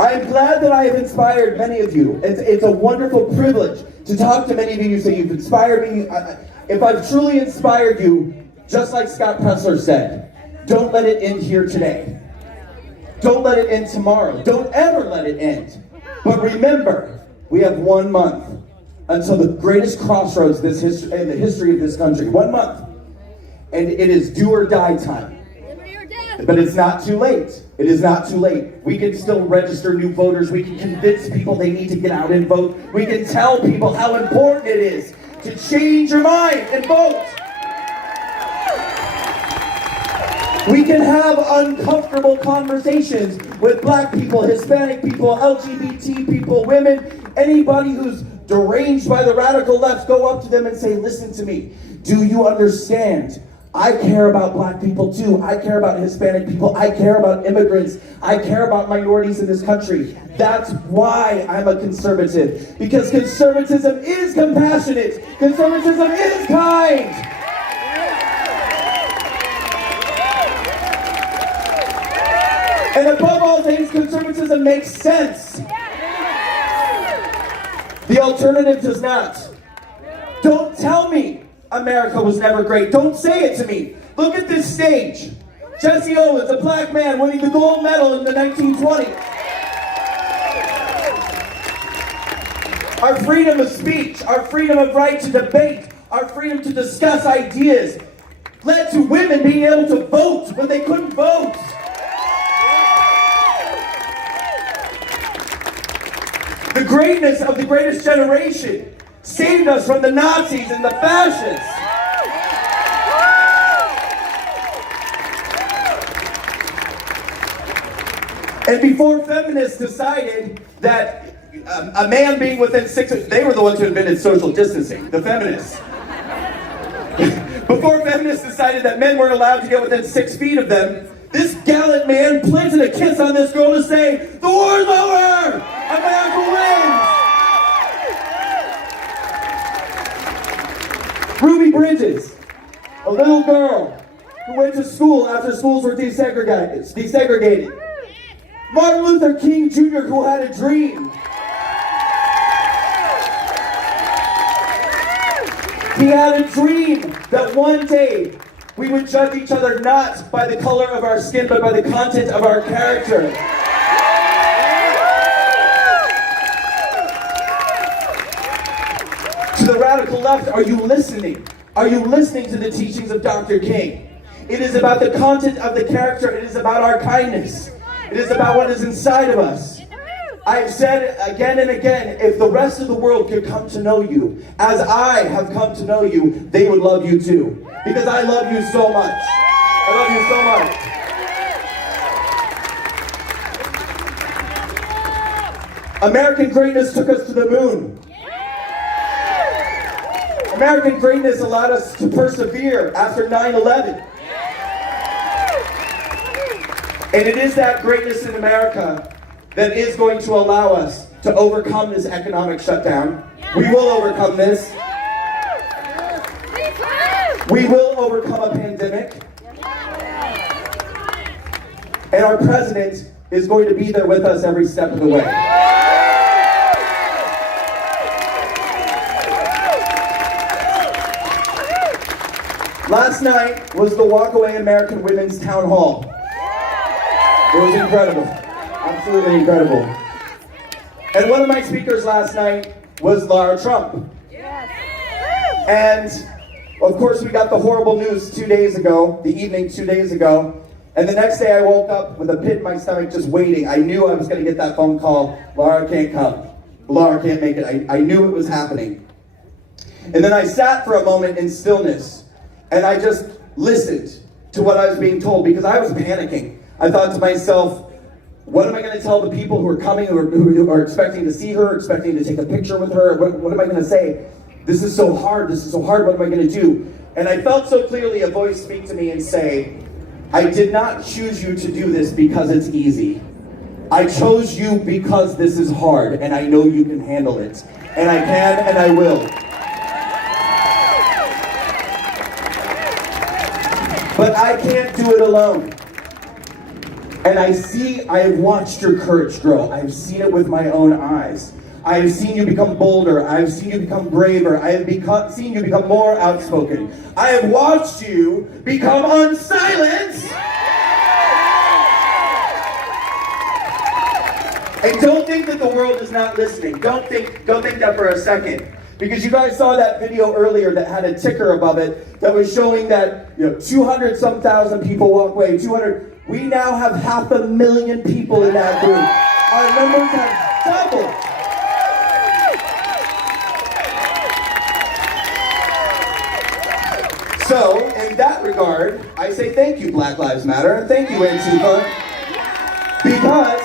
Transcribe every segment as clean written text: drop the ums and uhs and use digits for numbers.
I'm glad that I have inspired many of you. It's a wonderful privilege to talk to many of you. Say you've inspired me. If I've truly inspired you, just like Scott Pressler said, don't let it end here today. Don't let it end tomorrow. Don't ever let it end. But remember, we have 1 month until the greatest crossroads in the history of this country. 1 month. And it is do or die time. But it's not too late. It is not too late. We can still register new voters. We can convince people they need to get out and vote. We can tell people how important it is to change your mind and vote. We can have uncomfortable conversations with black people, Hispanic people, LGBT people, women, anybody who's deranged by the radical left. Go up to them and say, listen to me. Do you understand? I care about black people too. I care about Hispanic people. I care about immigrants. I care about minorities in this country. That's why I'm a conservative. Because conservatism is compassionate. Conservatism is kind. And above all things, conservatism makes sense. The alternative does not. Don't tell me America was never great. Don't say it to me. Look at this stage. Jesse Owens, a black man winning the gold medal in the 1920s. Our freedom of speech, our freedom of right to debate, our freedom to discuss ideas led to women being able to vote when they couldn't vote. The greatness of the greatest generation saved us from the Nazis and the fascists. And before feminists decided that a man being within 6 feet, they were the ones who invented social distancing, the feminists. Before feminists decided that men weren't allowed to get within 6 feet of them, this gallant man planted a kiss on this girl to say, the war's over! America wins! Ruby Bridges, a little girl who went to school after schools were desegregated. Martin Luther King Jr., who had a dream. He had a dream that one day we would judge each other not by the color of our skin, but by the content of our character. To the radical left, are you listening? Are you listening to the teachings of Dr. King? It is about the content of the character. It is about our kindness. It is about what is inside of us. I've said again and again, if the rest of the world could come to know you as I have come to know you, they would love you too. Because I love you so much. I love you so much. American greatness took us to the moon. American greatness allowed us to persevere after 9/11. And it is that greatness in America that is going to allow us to overcome this economic shutdown. We will overcome this. We will overcome a pandemic. And our president is going to be there with us every step of the way. Last night was the Walkaway American Women's Town Hall. It was incredible. Absolutely incredible. And one of my speakers last night was Lara Trump. And of course we got the horrible news 2 days ago, the evening 2 days ago. And the next day I woke up with a pit in my stomach just waiting. I knew I was going to get that phone call. Lara can't come. Lara can't make it. I knew it was happening. And then I sat for a moment in stillness. And I just listened to what I was being told because I was panicking. I thought to myself, what am I going to tell the people who are coming, who are expecting to see her, expecting to take a picture with her? What am I going to say? This is so hard. This is so hard. What am I going to do? And I felt so clearly a voice speak to me and say, I did not choose you to do this because it's easy. I chose you because this is hard, and I know you can handle it. And I can, and I will. But I can't do it alone. And I have watched your courage grow. I've seen it with my own eyes. I have seen you become bolder. I have seen you become braver. I have seen you become more outspoken. I have watched you become unsilenced. And don't think that the world is not listening. Don't think that for a second. Because you guys saw that video earlier that had a ticker above it that was showing that 200 some thousand people walk away. 200. We now have 500,000 people in that group. Our numbers have doubled. So, in that regard, I say thank you, Black Lives Matter, and thank you, Antifa, because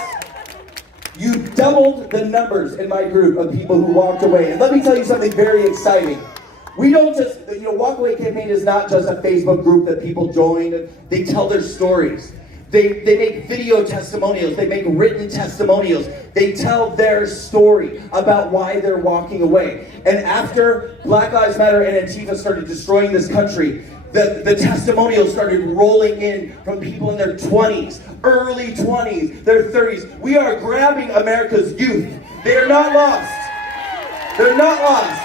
you doubled the numbers in my group of people who walked away. And let me tell you something very exciting. We don't just, Walk Away Campaign is not just a Facebook group that people join. They tell their stories. They make video testimonials. They make written testimonials. They tell their story about why they're walking away. And after Black Lives Matter and Antifa started destroying this country, the testimonials started rolling in from people in their 20s, early 20s, their 30s. We are grabbing America's youth. They are not lost. They're not lost.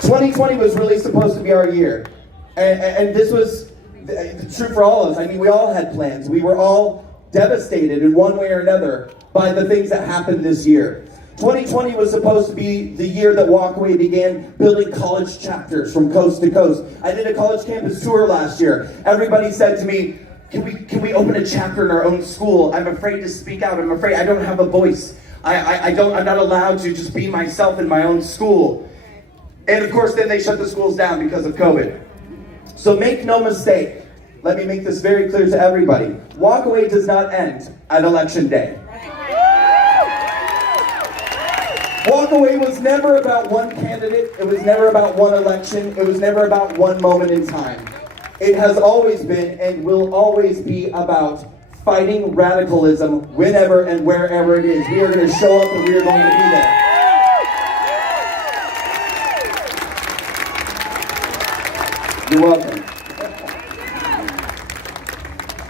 "2020 was really supposed to be our year. And this was true for all of us. I mean, we all had plans. We were all devastated in one way or another by the things that happened this year. 2020 was supposed to be the year that Walkaway began building college chapters from coast to coast. I did a college campus tour last year. Everybody said to me, can we open a chapter in our own school? I'm afraid to speak out. I'm afraid I don't have a voice. I'm not allowed to just be myself in my own school. And of course, then they shut the schools down because of COVID. So make no mistake. Let me make this very clear to everybody. Walkaway does not end at Election Day. Walkaway was never about one candidate. It was never about one election. It was never about one moment in time. It has always been and will always be about fighting radicalism whenever and wherever it is. We are going to show up and we are going to be there. You're welcome.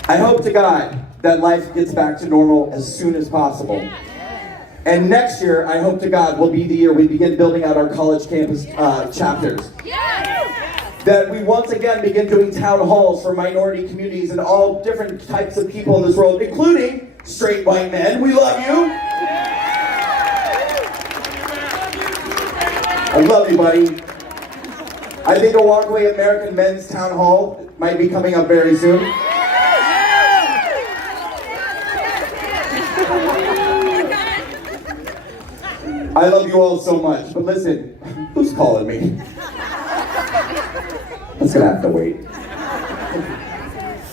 I hope to God that life gets back to normal as soon as possible. And next year, I hope to God, will be the year we begin building out our college campus chapters. That we once again begin doing town halls for minority communities and all different types of people in this world, including straight white men. We love you. I love you, buddy. I think a Walkaway American Men's Town Hall might be coming up very soon. I love you all so much, but listen, who's calling me? That's gonna have to wait.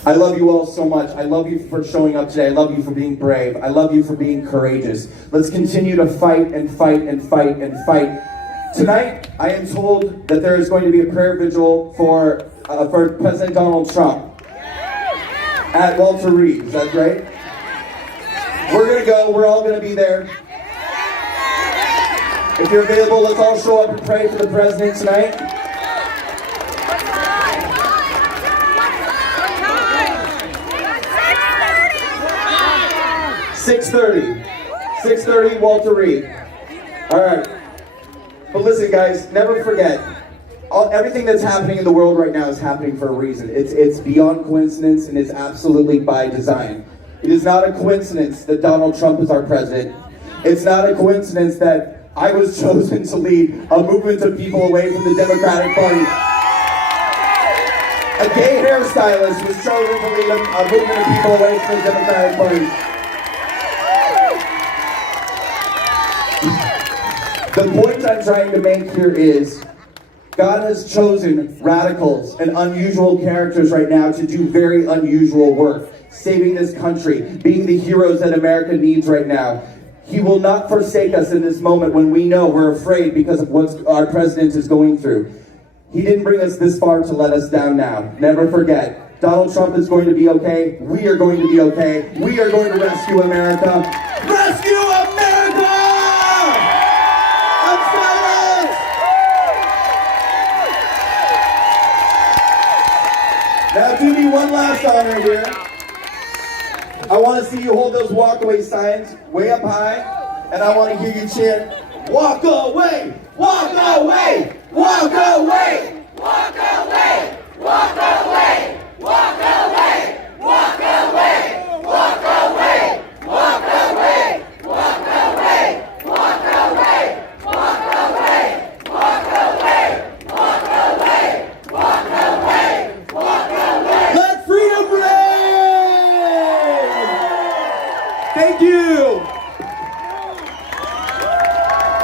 I love you all so much. I love you for showing up today. I love you for being brave. I love you for being courageous. Let's continue to fight and fight and fight and fight. Tonight, I am told that there is going to be a prayer vigil for President Donald Trump at Walter Reed. Is that right? We're gonna go. We're all gonna be there. If you're available, let's all show up and pray for the president tonight. (6:30), 6:30, Walter Reed. All right. But listen, guys, never forget, everything that's happening in the world right now is happening for a reason. It's beyond coincidence and it's absolutely by design. It is not a coincidence that Donald Trump is our president. It's not a coincidence that I was chosen to lead a movement of people away from the Democratic Party. A gay hairstylist was chosen to lead a movement of people away from the Democratic Party. The point I'm trying to make here is, God has chosen radicals and unusual characters right now to do very unusual work, saving this country, being the heroes that America needs right now. He will not forsake us in this moment when we know we're afraid because of what our president is going through. He didn't bring us this far to let us down now. Never forget. Donald Trump is going to be okay. We are going to be okay. We are going to rescue America. Rescue America! one last song right here. I want to see you hold those walkaway signs way up high, and I want to hear you chant, walk away, walk away, walk away.